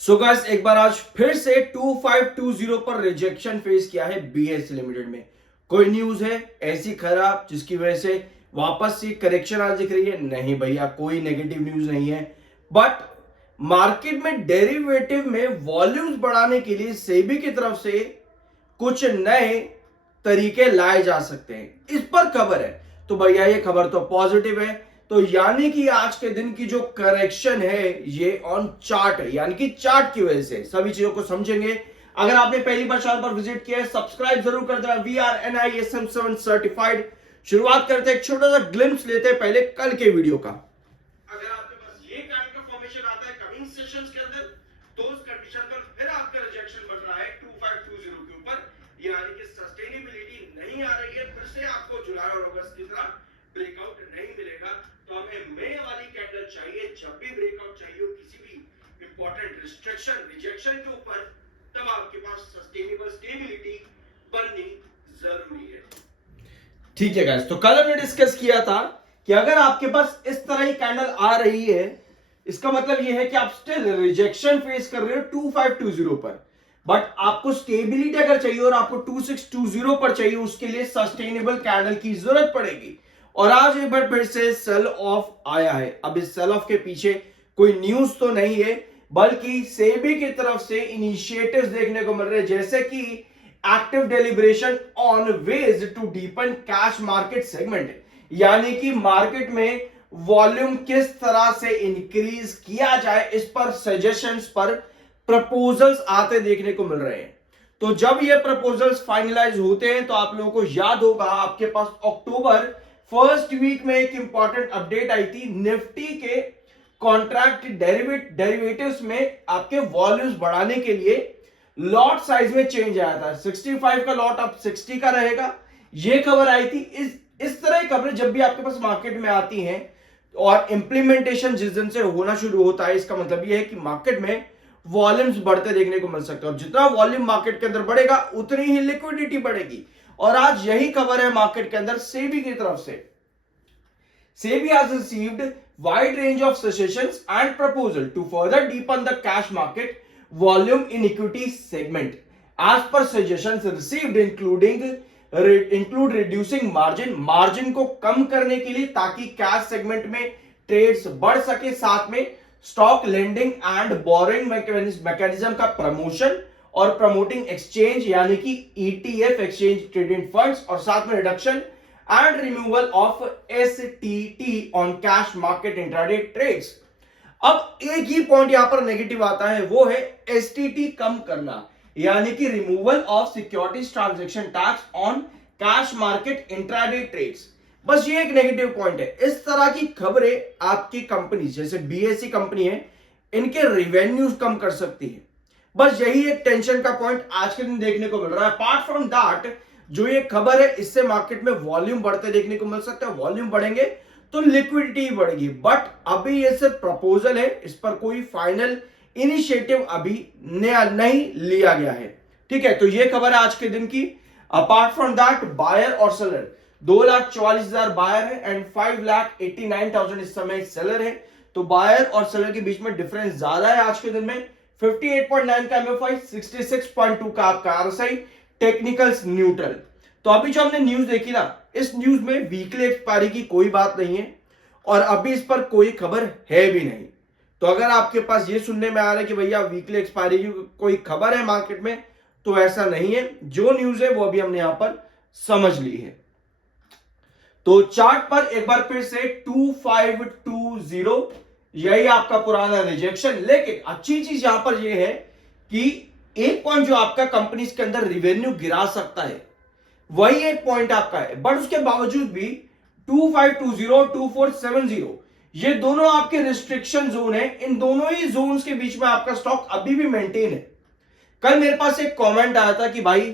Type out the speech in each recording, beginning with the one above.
So guys एक बार आज फिर से 2520 पर रिजेक्शन फेस किया है बीएसई लिमिटेड में। कोई न्यूज है ऐसी खराब जिसकी वजह से वापस से करेक्शन आज दिख रही है? नहीं भैया, कोई नेगेटिव न्यूज नहीं है। बट मार्केट में डेरिवेटिव में वॉल्यूम्स बढ़ाने के लिए सेबी की तरफ से कुछ नए तरीके लाए जा सकते हैं, इस पर खबर है। तो भैया ये खबर तो पॉजिटिव है। तो यानी कि आज के दिन की जो करेक्शन है ये ऑन चार्ट है, यानी कि चार्ट की वजह से सभी चीजों को समझेंगे। अगर आपने पहली बार चैनल पर विजिट किया है, सब्सक्राइब जरूर कर देना। We are NISM 7 certified. शुरुआत करते हैं, एक छोटा सा ग्लिम्स लेते हैं पहले कल के वीडियो का। अगर आपके पास ये काइंड का फॉर्मेशन आता है कमिंग सेशंस के अंदर, तो उस कंडीशन पर फिर आपका रिजेक्शन बन रहा है 2520 के ऊपर, यानी कि सस्टेनेबिलिटी नहीं आ रही है। फिर से आपको जुलाई और अगस्त की तरह ब्रेकआउट नहीं मिलेगा। तो हमें मई वाली कैंडल चाहिए। जब भी ब्रेकआउट चाहिए हो किसी भी इंपॉर्टेंट रिस्ट्रिक्शन रिजेक्शन के ऊपर, तब आपके पास सस्टेनेबल स्टेबिलिटी बननी जरूरी है। ठीक है गाइस, तो कल हमने डिस्कस किया था कि अगर आपके पास इस तरह की कैंडल आ रही है, इसका मतलब यह है कि आप स्टिल रिजेक्शन फेस कर रहे हो 2520 पर। बट आपको स्टेबिलिटी अगर चाहिए और आपको 2620 पर चाहिए, उसके लिए सस्टेनेबल कैंडल की जरूरत पड़ेगी। और आज एक बार फिर से सेल ऑफ आया है। अब इस सेल ऑफ के पीछे कोई न्यूज तो नहीं है, बल्कि सेबी की तरफ से इनिशिएटिव्स देखने को मिल रहे हैं, जैसे कि active deliberation on ways to deepen cash market segment, यानी कि मार्केट में वॉल्यूम किस तरह से इंक्रीज किया जाए, इस पर सजेशंस पर प्रपोजल्स आते देखने को मिल रहे हैं। तो जब ये प्रपोजल्स फाइनलाइज होते हैं तो आप लोगों को याद होगा, आपके पास अक्टूबर फर्स्ट वीक में एक इंपॉर्टेंट अपडेट आई थी निफ्टी के कॉन्ट्रैक्ट डेरिवेटिव्स में आपके वॉल्यूम्स बढ़ाने के लिए लॉट साइज में चेंज आया था। 65 का लॉट अब 60 का रहेगा, ये खबर आई थी। इस तरह की खबरें जब भी आपके पास मार्केट में आती हैं और इंप्लीमेंटेशन जिस दिन से होना शुरू होता है, इसका मतलब यह है कि मार्केट में वॉल्यूम्स बढ़ते देखने को मिल सकते हैं। और जितना वॉल्यूम मार्केट के अंदर बढ़ेगा उतनी ही लिक्विडिटी बढ़ेगी। और आज यही खबर है मार्केट के अंदर सेबी की तरफ से। SEBI has received wide range of suggestions and proposal to further deepen the cash market volume in equity segment. As per suggestions received include reducing margin को कम करने के लिए, ताकि कैश सेगमेंट में ट्रेड्स बढ़ सके, साथ में stock lending and borrowing mechanism का प्रमोशन और प्रमोटिंग एक्सचेंज, यानी कि ETF एक्सचेंज ट्रेडेड फंड्स, और साथ में reduction and removal of STT on cash market intraday trades. अब एक ही पॉइंट यहां पर नेगेटिव आता है, वो है STT कम करना, यानी कि removal of securities transaction tax on cash market intraday trades. बस ये एक नेगेटिव पॉइंट है। इस तरह की खबरें आपकी कंपनी जैसे BSE कंपनी है, इनके रेवेन्यूज कम कर सकती है। बस यही एक टेंशन का पॉइंट आज के दिन देखने को मिल रहा है। अपार्ट फ्रॉम दैट, जो ये खबर है, इससे मार्केट में वॉल्यूम बढ़ते देखने को मिल सकता है। वॉल्यूम बढ़ेंगे तो लिक्विडिटी बढ़ेगी। बट अभी ये सिर्फ प्रपोजल है, इस पर कोई फाइनल इनिशिएटिव अभी नहीं लिया गया है। ठीक है, तो ये खबर है आज के दिन की। अपार्ट फ्रॉम दैट, बायर और सेलर 2,44,000 बायर है एंड 5,89,000 इस समय सेलर है। तो बायर और सेलर के बीच में डिफरेंस ज्यादा है आज के दिन में। 58.9 का MFI, 66.2 का आपका RSI, टेक्निकल्स न्यूट्रल। तो अभी जो हमने न्यूज देखी ना, इस न्यूज में वीकली एक्सपायरी की कोई बात नहीं है और अभी इस पर कोई खबर है भी नहीं। तो अगर आपके पास ये सुनने में आ रहा है कि भैया वीकली एक्सपायरी की कोई खबर है मार्केट में, तो ऐसा नहीं है। जो न्यूज है वो अभी हमने यहां पर समझ ली है। तो चार्ट पर एक बार फिर से 2520, यही आपका पुराना रिजेक्शन। लेकिन अच्छी चीज यहां पर यह है कि एक पॉइंट जो आपका कंपनीज के अंदर रिवेन्यू गिरा सकता है, वही एक पॉइंट आपका है। बट उसके बावजूद भी 2520, 2470, ये दोनों आपके रिस्ट्रिक्शन जोन है। इन दोनों ही जोन्स के बीच में आपका स्टॉक अभी भी मेंटेन है। कल मेरे पास एक कमेंट आया था कि भाई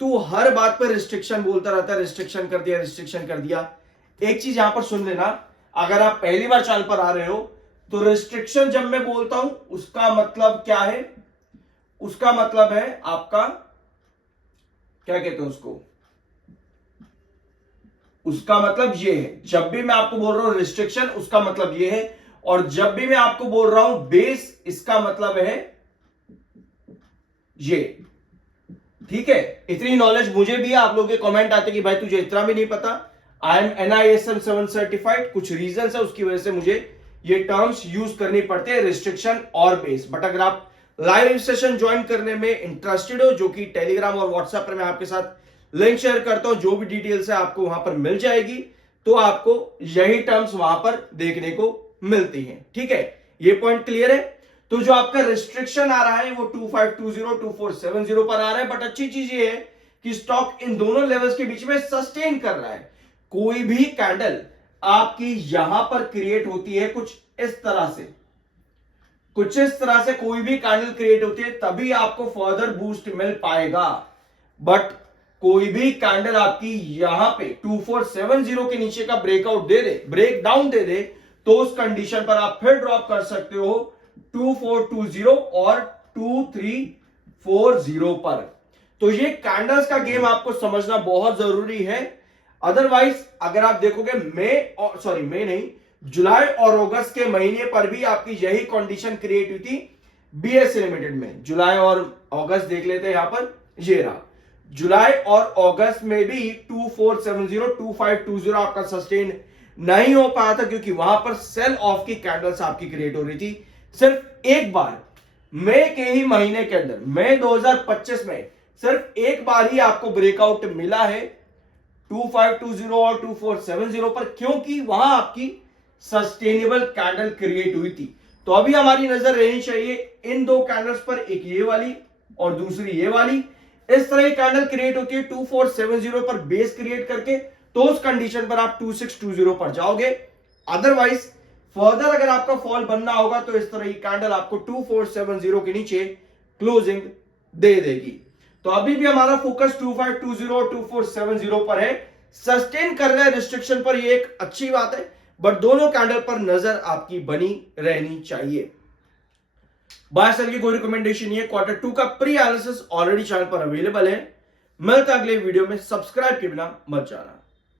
तू हर बात पर रिस्ट्रिक्शन बोलता रहता है, रिस्ट्रिक्शन कर दिया, रिस्ट्रिक्शन कर दिया। एक चीज यहां पर सुन लेना, अगर आप पहली बार चैनल पर आ रहे हो, तो रिस्ट्रिक्शन जब मैं बोलता हूं उसका मतलब क्या है? उसका मतलब है आपका, क्या कहते हैं उसको, उसका मतलब ये है, जब भी मैं आपको बोल रहा हूं रिस्ट्रिक्शन, उसका मतलब ये है। और जब भी मैं आपको बोल रहा हूं बेस, इसका मतलब है ये ठीक है, इतनी नॉलेज मुझे भी है। आप लोगों के कमेंट आते कि भाई तुझे इतना भी नहीं पता। आई एम NISM 7 सर्टिफाइड, कुछ रीजन है उसकी वजह से मुझे ये टर्म्स यूज करनी पड़ते हैं, रिस्ट्रिक्शन और बेस। बट अगर आप लाइव सेशन ज्वाइन करने में इंटरेस्टेड हो, जो कि टेलीग्राम और व्हाट्सएप पर मैं आपके साथ लिंक शेयर करता हूं, जो भी डिटेल्स है आपको वहां पर मिल जाएगी, तो आपको यही टर्म्स वहां पर देखने को मिलती हैं। ठीक है, ये पॉइंट क्लियर है। तो जो आपका रिस्ट्रिक्शन आ रहा है वो 2520 2470 पर आ रहा है। बट अच्छी चीज ये है कि स्टॉक इन दोनों लेवल्स के बीच में सस्टेन कर रहा है। कोई भी कैंडल आपकी यहां पर क्रिएट होती है कुछ इस तरह से, कुछ इस तरह से कोई भी कैंडल क्रिएट होती है, तभी आपको फर्दर बूस्ट मिल पाएगा। बट कोई भी कैंडल आपकी यहां पे 2470 के नीचे का ब्रेकआउट दे दे, ब्रेक डाउन दे दे, तो उस कंडीशन पर आप फिर ड्रॉप कर सकते हो 2420 और 2340 पर। तो ये कैंडल्स का गेम आपको समझना बहुत जरूरी है। अदरवाइज अगर आप देखोगे मई नहीं, जुलाई और अगस्त के महीने पर भी आपकी यही कंडीशन क्रिएट हुई थी BSE लिमिटेड में। जुलाई और अगस्त देख लेते हैं, यहां पर ये रहा। जुलाई और अगस्त में भी 2470 2520 आपका सस्टेन नहीं हो पाया था, क्योंकि वहां पर सेल ऑफ की कैंडल्स आपकी क्रिएट हो रही थी। सिर्फ एक बार मई के ही महीने के अंदर, मई 2025 में सिर्फ एक बार ही आपको ब्रेकआउट मिला है 2520 और 2470 पर, क्योंकि वहां आपकी सस्टेनेबल कैंडल क्रिएट हुई थी। तो अभी हमारी नजर रहनी चाहिए इन दो कैंडल्स पर, एक ये वाली और दूसरी ये वाली। इस तरह की कैंडल क्रिएट होती है 2470 पर बेस क्रिएट करके, तो उस कंडीशन पर आप 2620 पर जाओगे। अदरवाइज फर्दर अगर आपका फॉल बनना होगा तो इस तरह की कैंडल आपको 2470 के नीचे क्लोजिंग दे देगी। तो अभी भी हमारा फोकस 2520 और 2470 पर है। सस्टेन कर रहे हैं रिस्ट्रिक्शन पर, ये एक अच्छी बात है, बट दोनों कैंडल पर नजर आपकी बनी रहनी चाहिए। बाय सेल की कोई रिकमेंडेशन नहीं है। Q2 का प्री एनालिसिस ऑलरेडी चैनल पर अवेलेबल है। मिलता अगले वीडियो में, सब्सक्राइब के बिना मत जाना।